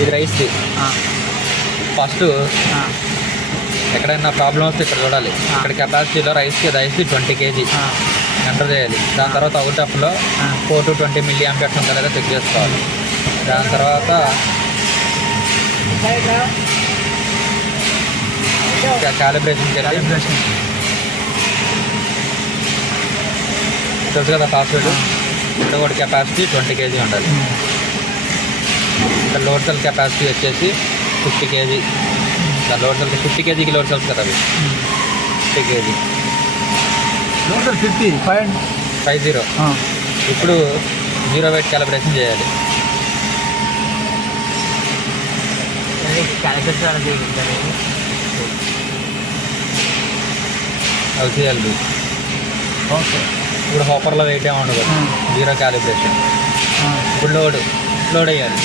ఇది రైస్ది. ఫస్ట్ ఎక్కడైనా ప్రాబ్లం వస్తే ఇక్కడ చూడాలి. ఇక్కడ కెపాసిటీలో రైస్ది 20 kg ఎంటర్ చేయాలి. దాని తర్వాత అవుట్ ఆఫ్లో 4 to 20 మిల్లీ ఆంపియర్స్ ఉందా లేదా చెక్ చేసుకోవాలి. దాని తర్వాత క్యాలిబ్రేషన్కి వెళ్ళి తెలుసు కదా పాస్వర్డ్. ఇక్కడ కూడా కెపాసిటీ 20 kg ఉండాలి. ఇక్కడ లోడ్ సెల్ కెపాసిటీ వచ్చేసి 50 kg. లోడ్ సెల్కి 50 kgకి లోడ్ సెల్స్ కదా అవి 50 kg. Load cell 50. ఇప్పుడు 0 weight క్యాలిబ్రేషన్ చేయాలి. LCLB. ఓకే. ఇప్పుడు హాపర్లో వెయిట్ ఏమి ఉండదు. 0 క్యాలిబ్రేషన్. ఇప్పుడు లోడ్ అయ్యాలి.